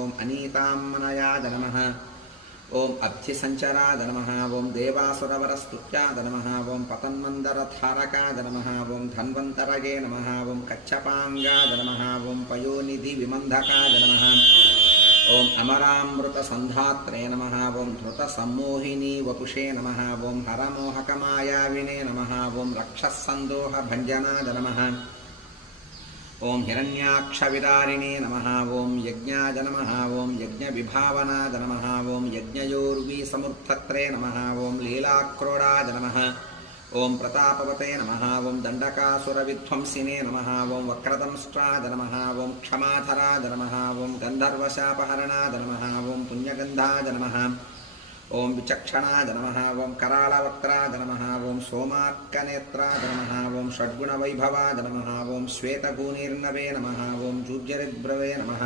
ओम अनीताम्मनयाय नमः ओम अब्धिसञ्चराय नमः ओम देवासुरवरस्तुत्याय नमः ओम पतन्मन्दरधारकाय नमः ओम धन्वन्तरये नमः ओम कच्छपाङ्गाय नमः ओम पयोनिधिविमन्धकाय नमः ओम अमरामृतसन्धात्रे नमः ओम धृतसम्मोहिनी वपुषे नमः ओम हरमोहकमायाविने नमः ओम रक्षस्सन्दोहभञ्जनाय नमः ओम हिरण्याक्षविदारिणे नमः ओम यज्ञाय नमः ओम यज्ञविभावनाय नमः ओम यज्ञयोर्वीसमुत्थत्रे नमः ओम लीलाक्रोडाय नमः ओम प्रतापवते नमः ओम दण्डकासुरविध्वंसिने नमः ओम वक्रदंष्ट्राय नमः ओम क्षमाधराय नमः ओम गन्धर्वशापहरणाय नमः ओम पुण्यगन्धाय नमः ओम विचक्षणाय नमः ओम करालवक्त्राय नमः ओम सोमार्कनेत्राय नमः ओम षड्गुणवैभवाय नमः ओम श्वेतगूनिर्नवे नमः ओम जूर्जरिद्भ्रवे नमः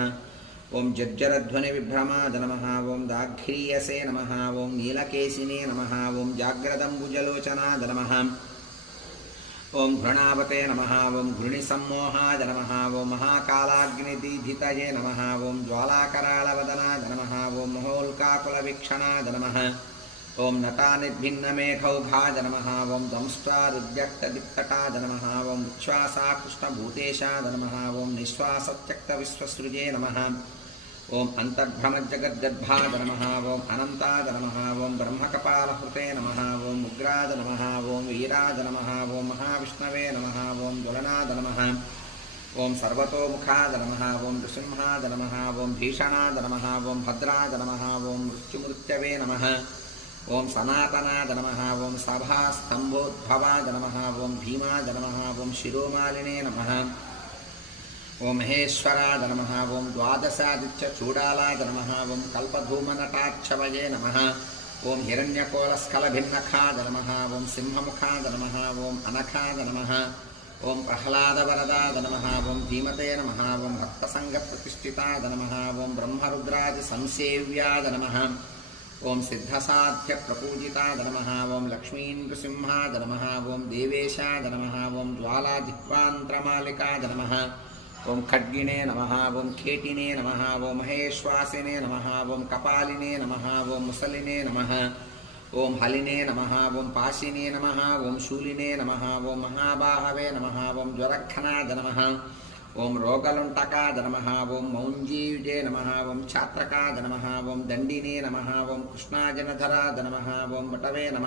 ओम जज्जरध्वनिविभ्रमाय नमः ओम दाघ्रीयसे नमः ओम नीलकेशिने नमः ओम जाग्रदम्बुजलोचनाय नमः ओम घृणावते नमः ओम घृणिसम्मोहाय नमः ओम महाकालाग्निदीधितये नमः ओम ज्वालाकरालवदनाय नमः ओम महोल्काकुलवीक्षणाय नमः ओम नटानिर्भिन्नमेघौघाय नमः ओम दंष्ट्रारुद्यक्तदिक्तटाय नमः ओम उच्छ्वासाकृष्णभूतेशाय नमः ओम निःश्वासत्यक्तविश्वसृजे नमः ओम अंतर्भ्रमजगद्गद्भाय नमः ओम अनन्ताय नमः ओम ब्रह्मकपालहृते नमः ओम उग्राय नमः ओम वीराय नमः ओम महाविष्णवे नमः ओम ज्वलनाय नमः ओम सर्वतोमुखाय नमः ओम नृसिंहाय नमः ओम भीषणाय नमः ओम भद्राय नमः ओम मृत्युमृत्यवे नमः ओम सनातनाय नमः ओम सभास्तंभोद्भवाय नमः ओम भीमाय नमः ओम शिरोमालिने नमः ओम महेश्वराय नमः ओम द्वादशादित्यचूडालाय नमः ओम कल्पधूमनटाक्षवये नमः ओम हिरण्यकोलस्खलभिन्नखाय नमः ओम सिंहमुखाय नमः ओम अनखाय नमः ओम प्रह्लादवरदाय नमः ओम धीमते नमः ओम भक्तसङ्गप्रतिष्ठिताय नमः ओम ब्रह्मरुद्रादिसंसेव्याय नमः ओम सिद्धसाध्यप्रपूजिताय नमः ओम लक्ष्मीनृसिंहाय नमः ओम देवेशाय नमः ओम ज्वालाजिह्वान्त्रमालिकाय नमः ओम खड्गिणे नमः ओम खेटिने नमः ओम महेश्वासिने नमः ओम कपालिने नमः ओम मुसलिने नमः ओम हलिने नमः ओम पाशिने नमः ओम शूलिने नमः ओम महाबाहवे नमः ओम ज्वरखनाय नमः ओम रोगलुण्टकाय नमः ओम मौञ्जीयुजे नमः ओम छात्रकाय नमः ओम दण्डिने नमः ओम कृष्णाजनधराय नमः ओम वटवे नमः।